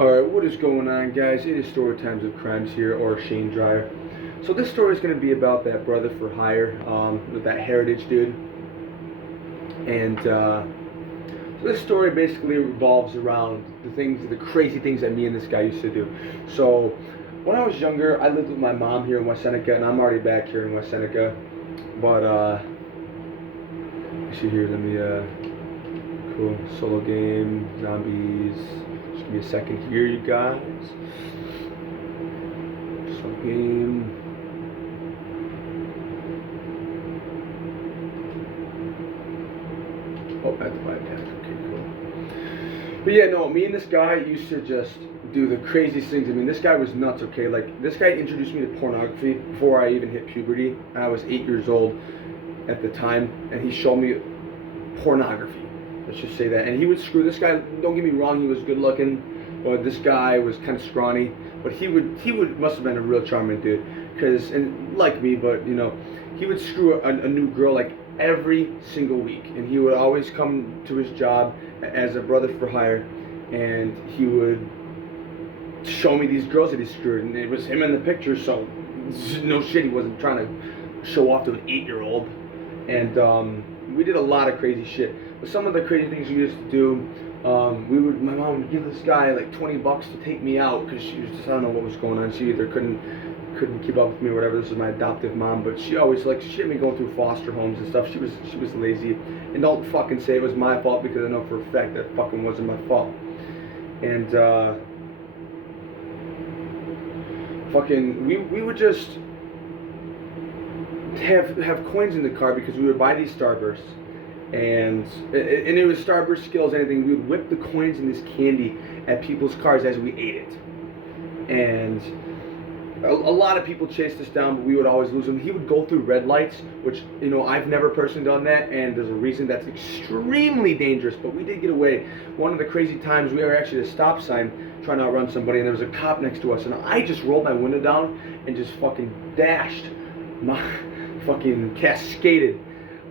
Alright, what is going on, guys? It is Story Times of Crimes here, or Shane Dryer. So this story is going to be about that brother for hire, with that Heritage dude. And so this story basically revolves around the crazy things that me and this guy used to do. So when I was younger, I lived with my mom here in West Seneca, and I'm already back here in West Seneca. But you see here, let me cool solo game, zombies. Just give me a second here, you guys. Solo game. Oh, I have to buy that. Okay, cool. But yeah, no, me and this guy used to just do the craziest things. I mean, this guy was nuts, okay? Like, this guy introduced me to pornography before I even hit puberty. I was 8 years old at the time, and he showed me pornography. Let's just say that. And he would screw this guy. Don't get me wrong, he was good looking, but this guy was kind of scrawny. But he must have been a real charming dude, and like me, but you know, he would screw a new girl like every single week, and he would always come to his job as a brother for hire, and he would show me these girls that he screwed, and it was him in the picture, so no shit, he wasn't trying to show off to an 8-year-old. And we did a lot of crazy shit. But some of the crazy things we used to do, my mom would give this guy like $20 to take me out, because she was just, I don't know what was going on. She either couldn't keep up with me or whatever. This is my adoptive mom, but she always she had me going through foster homes and stuff. She was lazy, and don't fucking say it was my fault, because I know for a fact that fucking wasn't my fault. And we would just have coins in the car, because we would buy these Starbursts, and it was Starburst, Skittles, anything. We would whip the coins in this candy at people's cars as we ate it, and a lot of people chased us down, but we would always lose him. He would go through red lights, which, you know, I've never personally done that, and there's a reason that's extremely dangerous, but we did get away. One of the crazy times, we were actually at a stop sign trying to outrun somebody, and there was a cop next to us, and I just rolled my window down and just fucking dashed fucking cascaded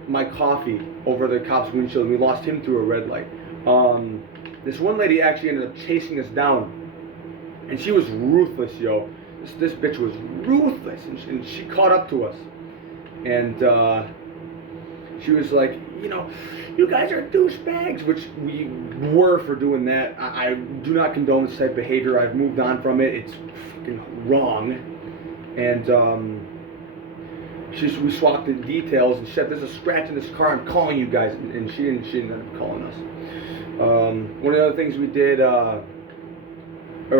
my coffee over the cop's windshield, and we lost him through a red light. This one lady actually ended up chasing us down, and she was ruthless, yo. This bitch was ruthless, and she caught up to us, and she was like, you know, you guys are douchebags, which we were for doing that. I do not condone this type of behavior. I've moved on from it. It's fucking wrong. And we swapped the details, and she said, there's a scratch in this car, I'm calling you guys, and she didn't end up calling us. One of the other things we did, or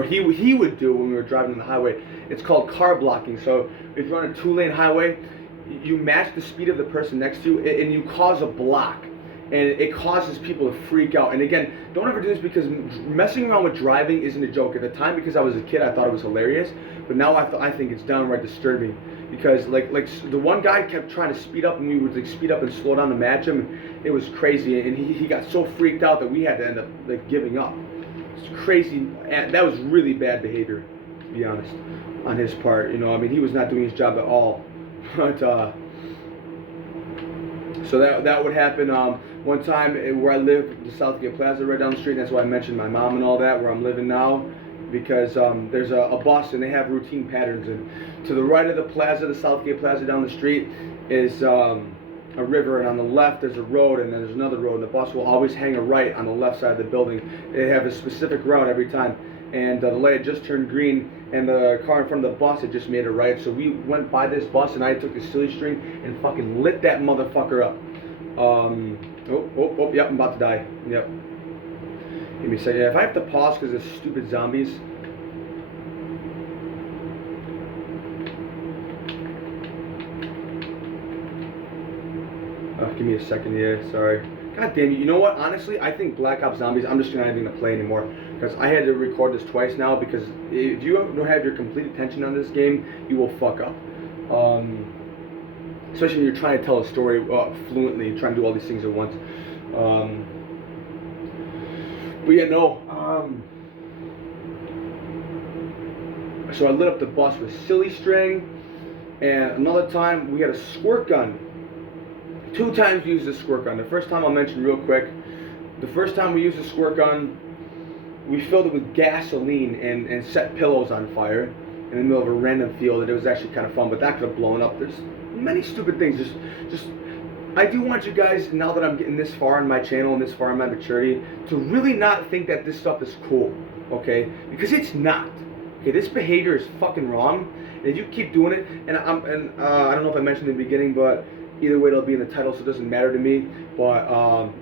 he would do when we were driving on the highway, it's called car blocking. So if you're on a 2-lane highway, you match the speed of the person next to you, and you cause a block, and it causes people to freak out. And again, don't ever do this, because messing around with driving isn't a joke. At the time, because I was a kid, I thought it was hilarious, but now I think it's downright disturbing, because like the one guy kept trying to speed up, and we would like speed up and slow down to match him, and it was crazy, and he got so freaked out that we had to end up like giving up. It's crazy, and that was really bad behavior, to be honest, on his part. You know, I mean, he was not doing his job at all. But so that would happen. One time where I live, the Southgate Plaza right down the street. And that's why I mentioned my mom and all that, where I'm living now, because there's a bus, and they have routine patterns. And to the right of the plaza, the Southgate Plaza down the street, is a river, and on the left there's a road, and then there's another road, and the bus will always hang a right on the left side of the building. They have a specific route every time, and the light had just turned green, and the car in front of the bus had just made a right, so we went by this bus, and I took the silly string and fucking lit that motherfucker up. Yep, I'm about to die. Yep. Give me a second. Yeah, if I have to pause because of stupid zombies. Give me a second here, sorry. God damn you. You know what? Honestly, I think Black Ops Zombies, I'm just not even going to play anymore. Because I had to record this twice now, because if you don't have your complete attention on this game, you will fuck up. Especially when you're trying to tell a story fluently, trying to do all these things at once. But yeah, no. So I lit up the bus with silly string, and another time we had a squirt gun. 2 times we used a squirt gun. The first time I'll mention real quick. The first time we used a squirt gun, we filled it with gasoline and set pillows on fire in the middle of a random field, and it was actually kind of fun, but that could have blown up. There's many stupid things. Just I do want you guys, now that I'm getting this far in my channel and this far in my maturity, to really not think that this stuff is cool, okay? Because it's not. Okay, this behavior is fucking wrong, and if you keep doing it, and I don't know if I mentioned in the beginning, but either way it'll be in the title, so it doesn't matter to me. But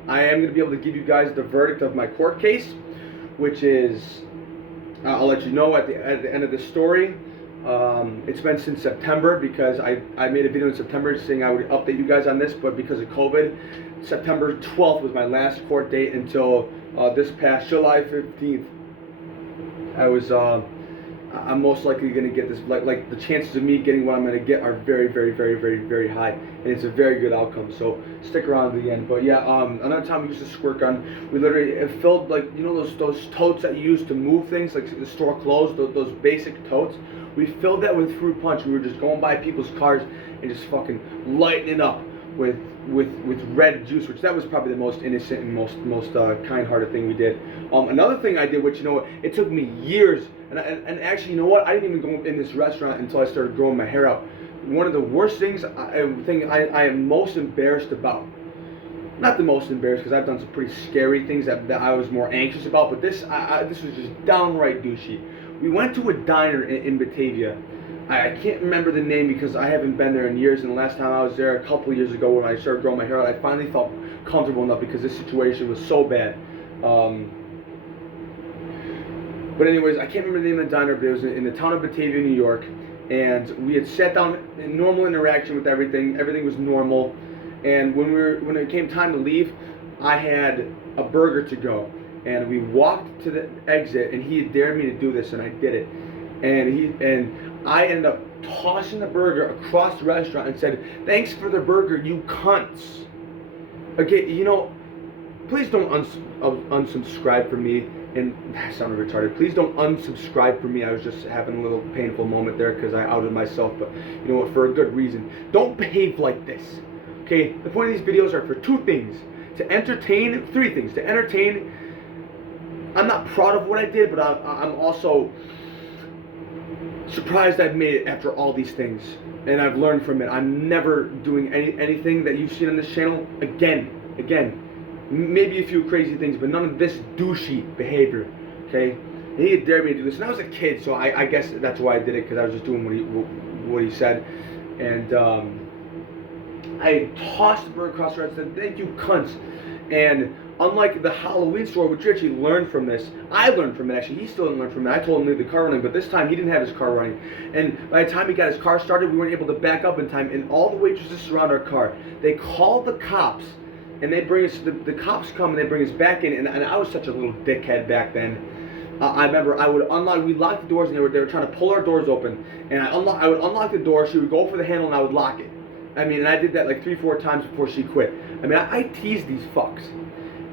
I am going to be able to give you guys the verdict of my court case, which is, I'll let you know at the end of the story. It's been since September, because I made a video in September saying I would update you guys on this, but because of COVID, September 12th was my last court date until this past July 15th. I'm most likely going to get this, like the chances of me getting what I'm going to get are very, very, very, very, very high, and it's a very good outcome, so stick around to the end. But yeah, another time we used a squirt gun, we literally filled, like, you know those totes that you use to move things, like the store clothes, those basic totes, we filled that with fruit punch. We were just going by people's cars and just fucking lighting it up with red juice, which that was probably the most innocent and most kind-hearted thing we did. Another thing I did, which, you know, it took me years, and actually, you know what, I didn't even go in this restaurant until I started growing my hair out. One of the worst things I am most embarrassed about, not the most embarrassed, because I've done some pretty scary things that I was more anxious about, but this was just downright douchey. We went to a diner in Batavia. I can't remember the name because I haven't been there in years, and the last time I was there a couple of years ago when I started growing my hair out, I finally felt comfortable enough because this situation was so bad. But anyways, I can't remember the name of the diner, but it was in the town of Batavia, New York, and we had sat down in normal interaction with everything. Everything was normal, and when it came time to leave, I had a burger to go, and we walked to the exit, and he had dared me to do this, and I did it, and I ended up tossing the burger across the restaurant and said, "Thanks for the burger, you cunts." Okay, you know, please don't unsubscribe for me. And that sounded retarded. Please don't unsubscribe for me. I was just having a little painful moment there because I outed myself, but you know what, for a good reason. Don't behave like this. Okay, the point of these videos are for two things. To entertain, three things. To entertain, I'm not proud of what I did, but I'm also surprised I've made it after all these things, and I've learned from it. I'm never doing anything that you've seen on this channel again. Maybe a few crazy things, but none of this douchey behavior, okay? And he dared me to do this, and I was a kid, so I guess that's why I did it, because I was just doing what he said. And I tossed the bird across the road and said, "Thank you, cunts." And unlike the Halloween store, which you actually learned from this, I learned from it actually. He still didn't learn from it. I told him to leave the car running, but this time he didn't have his car running. And by the time he got his car started, we weren't able to back up in time, and all the waitresses surround our car. They called the cops, and they bring us, the cops come and they bring us back in, and I was such a little dickhead back then. I remember we'd lock the doors, and they were trying to pull our doors open, and I would unlock the door, she would go for the handle, and I would lock it. I mean, and I did that like 3-4 times before she quit. I mean, I teased these fucks.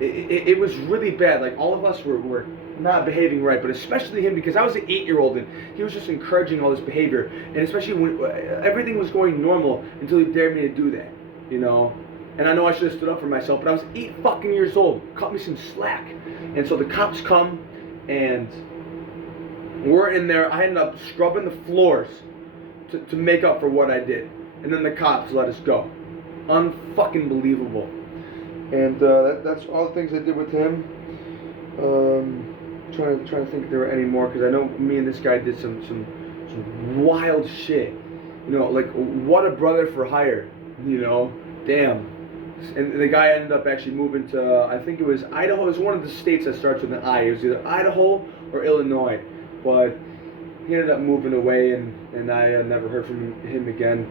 It was really bad. Like, all of us were not behaving right, but especially him, because I was an 8-year-old, and he was just encouraging all this behavior, and especially when everything was going normal until he dared me to do that, you know? And I know I should have stood up for myself, but I was 8 fucking years old. Cut me some slack. And so the cops come, and we're in there. I ended up scrubbing the floors to make up for what I did. And then the cops let us go. Unfucking believable. And that's all the things I did with him. Trying to think if there were any more, because I know me and this guy did some wild shit. You know, like, what a brother for hire. You know, damn. And the guy ended up actually moving to, I think it was Idaho. It was one of the states that starts with an I. It was either Idaho or Illinois. But he ended up moving away, and I never heard from him again.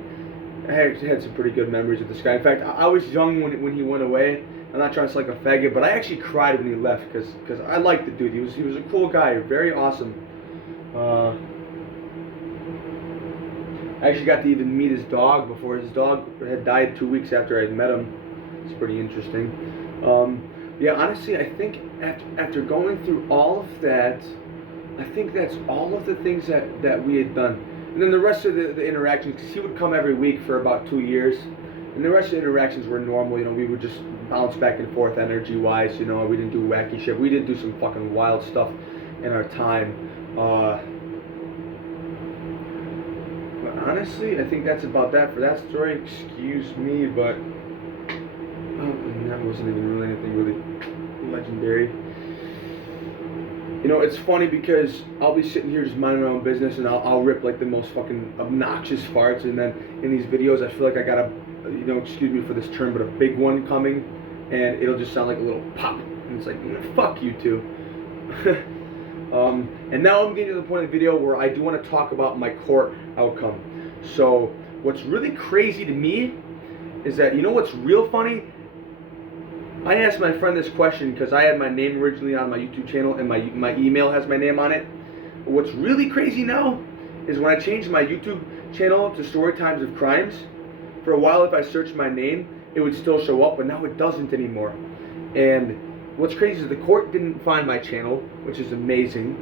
I actually had some pretty good memories of this guy. In fact, I was young when he went away. I'm not trying to sound like a faggot, but I actually cried when he left because I liked the dude. He was a cool guy, very awesome. I actually got to even meet his dog before his dog had died 2 weeks after I had met him. It's pretty interesting. Yeah, honestly, I think after going through all of that, I think that's all of the things that we had done. And then the rest of the interactions, because he would come every week for about 2 years, and the rest of the interactions were normal. You know, we would just bounce back and forth energy-wise. You know, we didn't do wacky shit. We did do some fucking wild stuff. in our time. But honestly, I think that's about that for that story. Excuse me, but that wasn't even really anything really legendary. You know, it's funny because I'll be sitting here just minding my own business, and I'll rip like the most fucking obnoxious farts, and then in these videos I feel like I got a, you know, excuse me for this term, but a big one coming, and it'll just sound like a little pop, and it's like, fuck you too. And now I'm getting to the point of the video where I do want to talk about my court outcome. So what's really crazy to me is that, you know what's real funny? I asked my friend this question because I had my name originally on my YouTube channel, and my email has my name on it. But what's really crazy now is when I changed my YouTube channel to Storytimes of Crimes, for a while if I searched my name, it would still show up, but now it doesn't anymore. And what's crazy is the court didn't find my channel, which is amazing,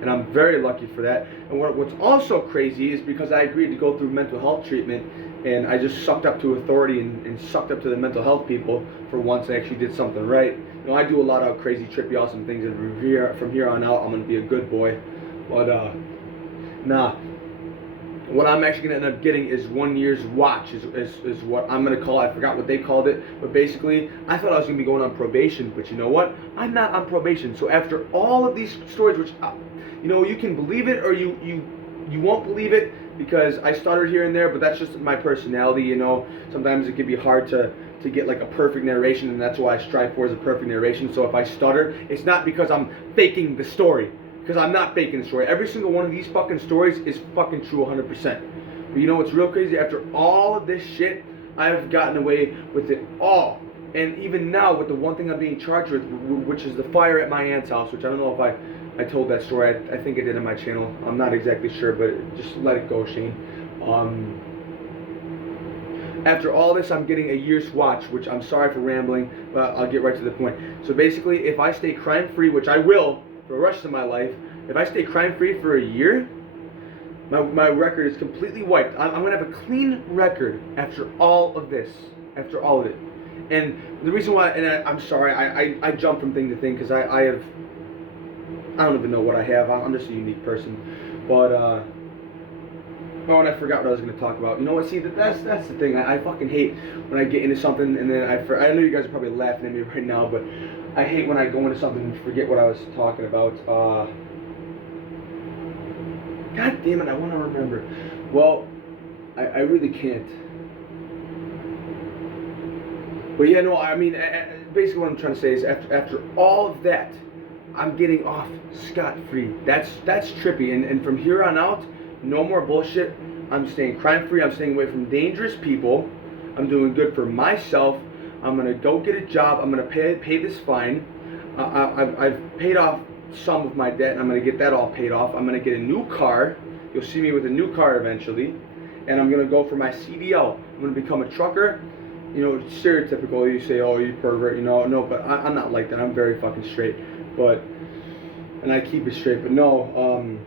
and I'm very lucky for that. And what's also crazy is because I agreed to go through mental health treatment, and I just sucked up to authority and sucked up to the mental health people for once. I actually did something right. You know, I do a lot of crazy, trippy, awesome things, and from here on out, I'm gonna be a good boy. But nah. What I'm actually going to end up getting is 1 year's watch is what I'm going to call it. I forgot what they called it. But basically, I thought I was going to be going on probation. But you know what? I'm not on probation. So after all of these stories, which, you know, you can believe it or you won't believe it, because I stuttered here and there, but that's just my personality, you know. Sometimes it can be hard to get like a perfect narration, and that's why I strive for is a perfect narration. So if I stutter, it's not because I'm faking the story. Because I'm not faking the story. Every single one of these fucking stories is fucking true 100%. But you know what's real crazy? After all of this shit, I've gotten away with it all. And even now, with the one thing I'm being charged with, which is the fire at my aunt's house, which I don't know if I told that story. I think I did on my channel. I'm not exactly sure, but just let it go, Shane. After all this, I'm getting a year's watch, which I'm sorry for rambling, but I'll get right to the point. So basically, if I stay crime-free, which I will, for the rest of my life, if I stay crime-free for a year, my record is completely wiped. I'm going to have a clean record after all of this, after all of it. And the reason why, and I'm sorry, I jump from thing to thing because I don't even know what I have. I'm just a unique person. But, oh, and I forgot what I was going to talk about. You know what, see, that's the thing. I fucking hate when I get into something and then I know you guys are probably laughing at me right now, but I hate when I go into something and forget what I was talking about. God damn it, I want to remember. Well, I really can't. But yeah, no, I mean, basically what I'm trying to say is after all of that, I'm getting off scot-free. That's trippy. And from here on out, no more bullshit. I'm staying crime-free. I'm staying away from dangerous people. I'm doing good for myself. I'm going to go get a job. I'm going to pay this fine. I've paid off some of my debt, and I'm going to get that all paid off. I'm going to get a new car. You'll see me with a new car eventually. And I'm going to go for my CDL. I'm going to become a trucker. You know, stereotypical, you say, oh, you pervert, you know. No, but I'm not like that. I'm very fucking straight. And I keep it straight. But no,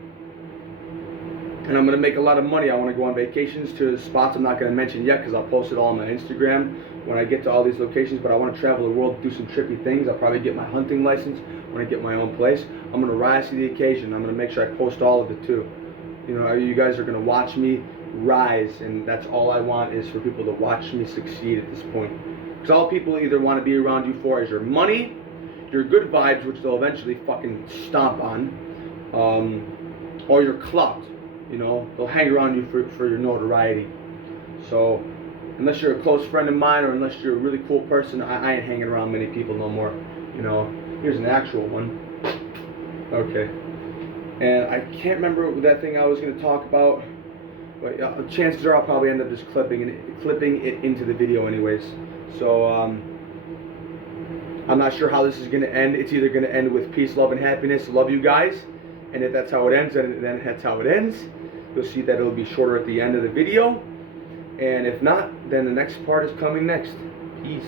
and I'm going to make a lot of money. I want to go on vacations to spots I'm not going to mention yet because I'll post it all on my Instagram when I get to all these locations. But I want to travel the world, do some trippy things. I'll probably get my hunting license when I get my own place. I'm going to rise to the occasion. I'm going to make sure I post all of it too. You know, you guys are going to watch me rise, and that's all I want is for people to watch me succeed at this point. Because all people either want to be around you for is your money, your good vibes, which they'll eventually fucking stomp on, or your clout. You know, they'll hang around you for your notoriety. So, unless you're a close friend of mine or unless you're a really cool person, I ain't hanging around many people no more. You know, here's an actual one. Okay. And I can't remember that thing I was going to talk about, but chances are I'll probably end up just clipping it into the video anyways. So, I'm not sure how this is going to end. It's either going to end with peace, love, and happiness. Love you guys. And if that's how it ends, then that's how it ends. You'll see that it'll be shorter at the end of the video. And if not, then the next part is coming next. Peace.